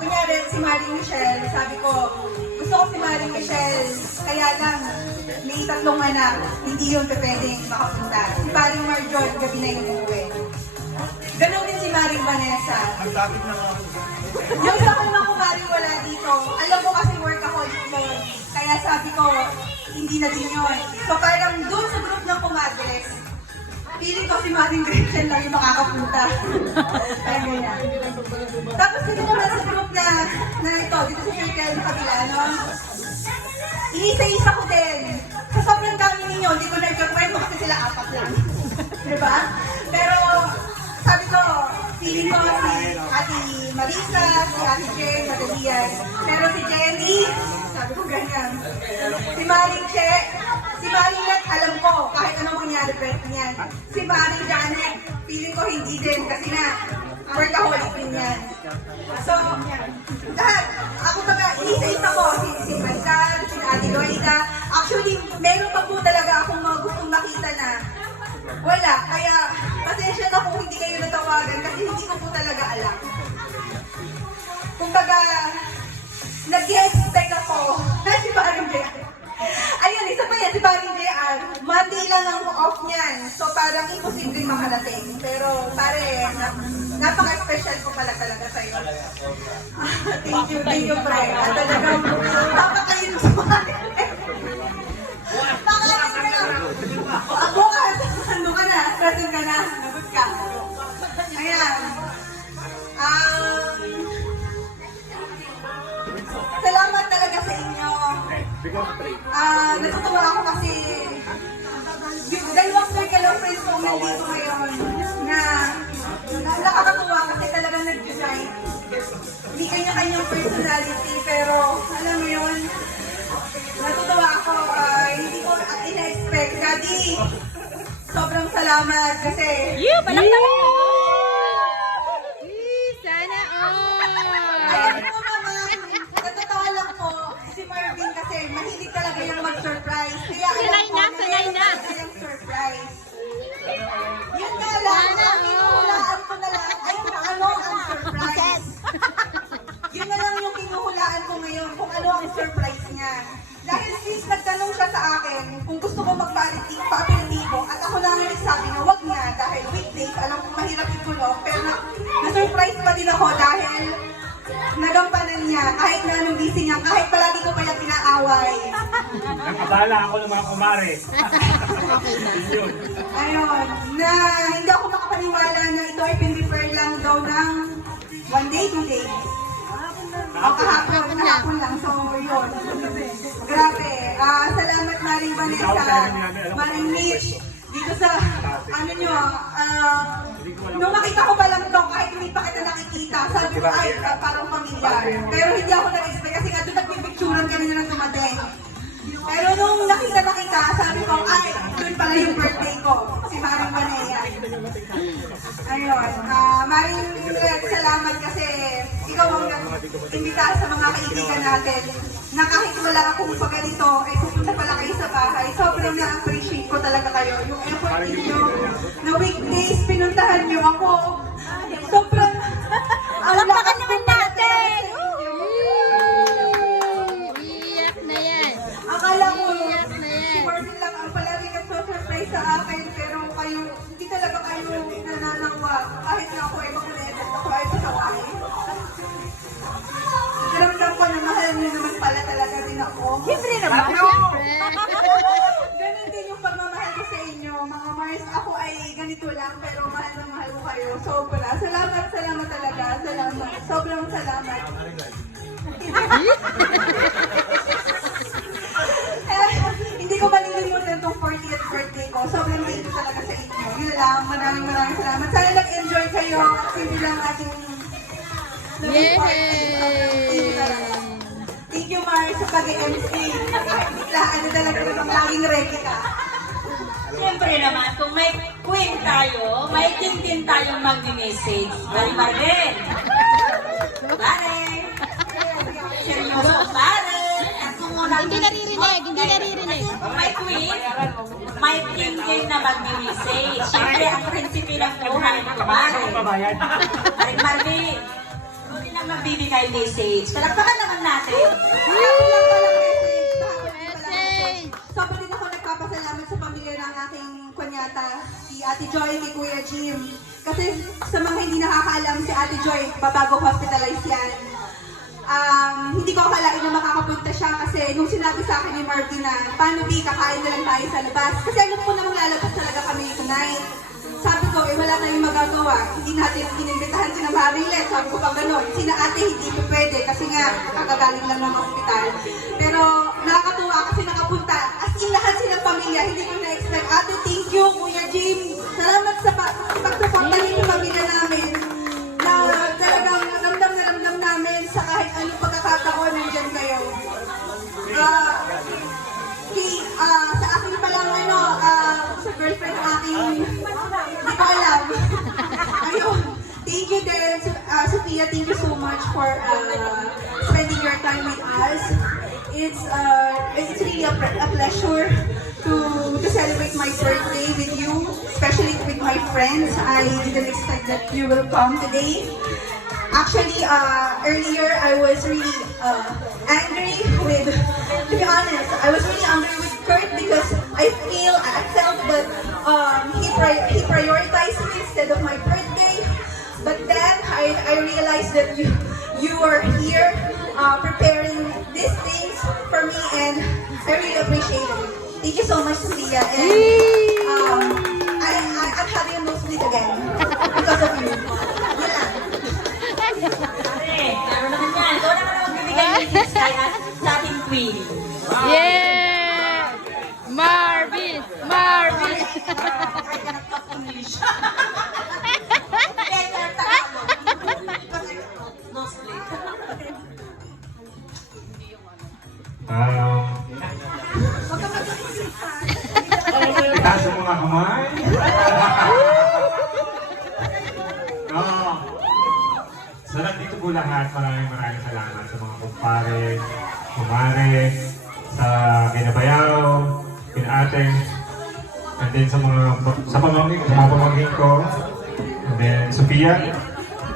kunyari si Maring Michelle, sabi ko, gusto ko si Maring Michelle, kaya lang, may tatlong anak, hindi yun pwedeng makapunta. Si Maring Marjon, gabi na yung umuwi. Ganon din si Maring Vanessa. Ang topic na nga. Yung isa ko naman kumaring wala dito, alam ko kasi workaholic mo. Kaya sabi ko, hindi na din yun. So parang doon sa group ng kumadres, feeling ko si Maring Gretchen lang yung makakapunta. Kaya ganyan. Tapos dito naman sa group na, na ito, dito sa circle sa kabila, no? Iisa-isa ko din. Sa sobrang dami ninyo, hindi ko nagkakwento kasi sila apat lang. diba? Pero sabi ko, feeling ko si Ate Marisa, si Ate Jen, Madalian. Pero si Jenny, sabi ko ganyan. Si Maring Che, si Maring mangyari pwede niyan. Si Maring Janet, feeling ko hindi din kasi na workaholic din yan. So, lahat, ako taga, isa-isa ko, si, si Marisal, si Ate Loida. Actually, meron pa po talaga akong mga gustong makita na wala. Kaya, pasensya na kung hindi kayo natawagan kasi hindi ko po talaga alam. Kumbaga, nag-expect ako na si JR. Ayun, isa pa yan, si. Monday lang ang off niyan. So, parang imposible makarating. Pero, pare, na, napaka-special ko pala talaga sa'yo. thank you, thank you, pre. At talagang, papakayin mo sa Pakalasin ka. Ako ka, ano ka na, present ka na, nagot ka. Ayan. Um, salamat talaga sa inyo. Ah, natutuwa ako kasi friends ko nandito ngayon na na nakakatuwa kasi talagang nag-design. Hindi kanya-kanyang personality pero alam mo yun, natutuwa ako. ah, hindi ko uh, ina-expect. Daddy, sobrang salamat kasi You, palakpakan mo! Din ako dahil nagampanan niya kahit na anong busy niya, kahit palagi ko pa niya pinaaway. Nakabala ako ng mga kumare. Yun. Ayun, na hindi ako makapaniwala na ito ay pin-refer lang daw ng one day, two days. O kahapon, kahapon lang. So, yun. Grabe. Ah, salamat Maring Vanessa, Maring Mitch, dito sa, ano nyo, ah, nung makita ko pa lang to, kahit hindi pa kita nakikita, sabi ko, ay, parang familiar. Pero hindi ako nag-expect kasi nga doon nagpipicturan kanina na dumating. Pero nung nakita na kita, sabi ko, ay, doon pala yung birthday ko, si Maring Vanessa. Ayun, ah, Maring salamat kasi ikaw ang nag-imbita sa mga kaibigan natin na kahit wala akong pa ganito, ay pupunta pala kayo sa bahay. Sobrang ko talaga kayo. Yung effort ninyo, na weekdays, pinuntahan niyo ako. Sobrang, ang lakas naman Sobra. Salamat, salamat talaga. Salamat. Sobrang salamat. Hindi ko malilimutan tong 40th birthday ko. Sobrang thank you talaga sa inyo. Yun lang, maraming maraming salamat. Sana nag-enjoy kayo at hindi lang ating party. Thank you Mars, sa pag-MC. Bigla, ano talaga namang laging ready ka. Siyempre naman, kung may queen tayo, may king din tayong mag-message. Mari Marvin! Pare! Seryoso, pare! Hindi naririnig! Hindi naririnig! Kung may queen, may king din na mag-message. Siyempre, ang prinsipe ng buhay ko, pare. Mari Marvin! Uli na magbibigay message. Palakpakan naman natin. Kahapon lang pala message. Kahapon lang pala Message. Sobrang din ako pamilya ng aking kunyata, si Ate Joy, kay Kuya Jim. Kasi sa mga hindi nakakaalam, si Ate Joy, babago hospitalize yan. Um, hindi ko akalain na makakapunta siya kasi nung sinabi sa akin ni Marvin na paano B, kakain na lang tayo sa labas. Kasi alam ko namang lalabas talaga kami tonight. Sabi ko, eh wala tayong magagawa. Hindi natin inimbitahan si na Marilyn. Sabi ko pa gano'n. Sina ate hindi ko pwede kasi nga kakagaling lang ng ospital. Pero nakakatuwa kasi nakapunta. As in lahat silang pamilya. Hindi ko na-expect. Ate, thank you. Kuya Jim. Salamat sa pa- pagsuporta niyo sa pamilya namin. Na talagang ramdam na ramdam namin sa kahit anong pagkakataon nandyan kayo. Ah, Kay, ah, sa akin pa lang, ano, ah, sa girlfriend ng aking, hindi ko alam. Ayun. Thank you din, uh, Sophia, thank you so much for uh, spending your time with us. It's uh, it's really a, a pleasure to to celebrate my birthday with you, especially with my friends. I didn't expect that you will come today. Actually, uh, earlier I was really uh, angry with, to be honest, I was really angry with Kurt because I feel, I felt that um, he, pri- he prioritized me instead of my birthday. But then I, I realized that you, are here uh, preparing these things for me and I really appreciate it. Thank you so much, Sophia. And um, I, I, I'm having a nosebleed again because of you. Yun lang. Pare, Lahat. Maraming maraming salamat sa mga kumpare, kumare, sa kinabayaw, kinaate, and then sa mga sa pamangkin, sa mga pamangkin ko, and then Sophia,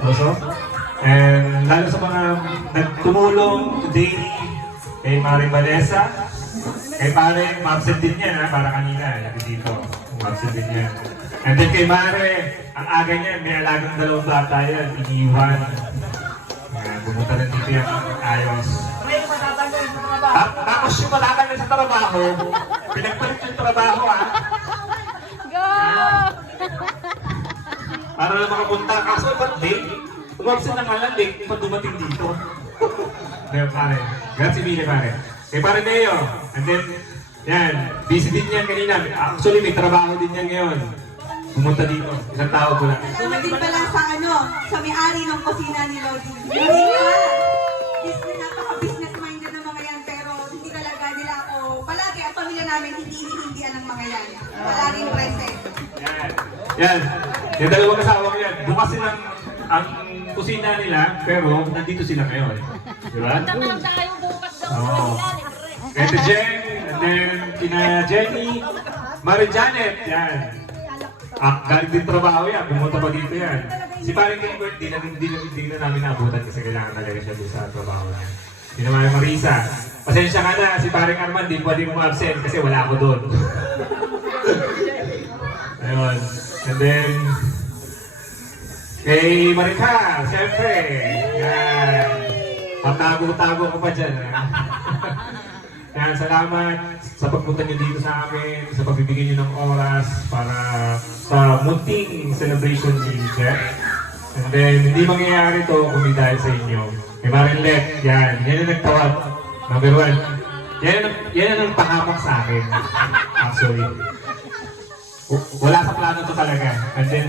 also. And lalo sa mga nagtumulong daily kay Maring Vanessa, kay Pare, ma-absent din yan ha, para kanina, eh, dito. Ma-absent din yan. And then kay Mare, ang aga niya, may alagang dalawang bata yan, iniwan. Pumunta rin dito yan, ayos. Ta- Tapos yung matatanggal sa trabaho, pinagpalit yung trabaho ha, Go! para lang makapunta. Kaso ba't late? Umabsent na nga lang, late pa dumating dito. Kaya pare, grazie mille pare. Kay pare Neo, and then, yan, busy din yan kanina. Actually, may trabaho din yan ngayon. Pumunta dito, isang tao ko lang. Salamat din pala sa ano, sa may-ari ng kusina ni Lodi. Hindi nga. Business, napaka-business-minded ng mga yan, pero hindi talaga nila ako, palagi ang pamilya namin hindi hinihindihan ng mga yan. Palaging present. Yan. Yan. Yung dalawang kasama ko yan. Bukas silang ang kusina nila, pero nandito sila ngayon. Di ba? Tama tayo bukas daw. Oo. Ito Jen, and then kina Jenny, Mari Janet, yan. Ah, galing din trabaho yan, pumunta pa dito yan. Si Paring Gilbert, di na, di na, di na namin nabutan kasi kailangan talaga siya doon sa trabaho niya. Si naman Marisa, pasensya ka na, si Paring Arman, di pwede mo absent kasi wala ako doon. Ayun. And then, kay Marika, siyempre, yan. Patago-tago ko pa dyan. Yan, salamat sa pagpunta niyo dito sa amin, sa pagbibigay niyo ng oras para sa munting celebration ni Jeff. And then, hindi mangyayari to kung hindi dahil sa inyo. Kay Marinlet, yan, yan ang nagtawag. Number one. Yan, yan ang pahamak sa akin. Actually. Wala sa plano to talaga. And then,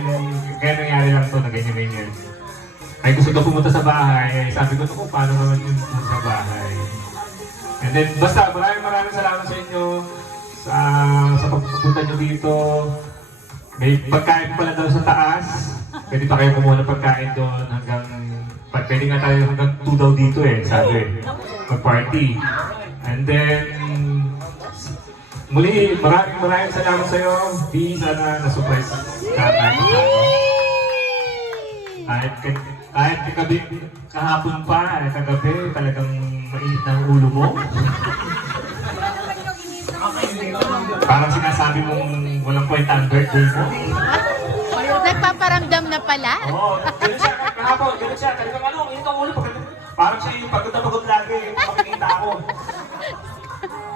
kaya nangyari lang to na ganyan-ganyan. Ay gusto daw pumunta sa bahay. Sabi ko, "Naku, paano naman yung sa bahay? And then, basta maraming maraming salamat sa inyo sa, sa pagpunta nyo dito. May pagkain pala daw sa taas. Pwede pa kayo kumuha ng pagkain doon hanggang pag pwede nga tayo hanggang 2 daw dito eh, sabi. Mag-party. And then, muli, maraming maraming salamat sa iyo. Di sana na-surprise ka kahit sa Kahit, Kahit kagabi, kahapon pa, eh, kagabi, talagang mainit na ang ulo mo. Parang sinasabi mong walang kwenta ang birthday mo. Nagpaparamdam na pala. Oo, ganun siya. Kahapon, ganun siya. Talagang ano, init ang ulo. Parang siya yung pagod na pagod lagi. Makikita ako.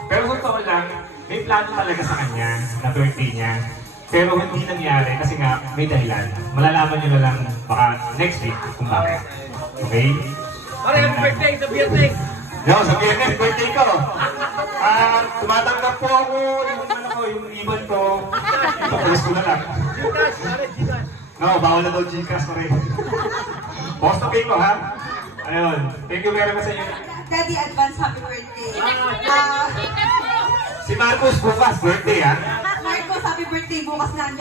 Pero kung totoo lang, may plano talaga sa kanya na birthday niya. Pero hindi nangyari kasi nga may dahilan. Malalaman niyo na lang baka next week kung bakit. Okay? Pare, happy birthday sa Biyernes! Yo, sa biyernes, birthday ko. Ah, tumatanggap po ako yung ano ko, yung ibon ko. Ipapulis ko na lang. No, bawal na daw Gcash ko rin. Post pay ko ha. Ayun, thank you very much sa inyo. Daddy, advance happy birthday. Ah, Si Marcos bukas, birthday ha. Marcos, happy birthday. Bukas na